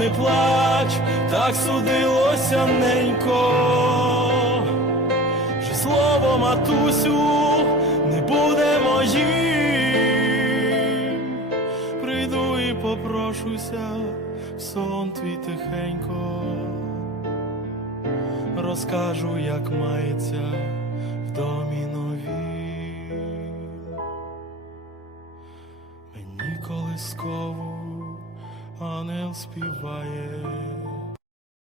не плач, так судилося ненько, Вже слово матусю не буде моїм, прийду і попрошуся в сон твій тихенько, розкажу, як мається в домі нові, мені колискову. Ioane el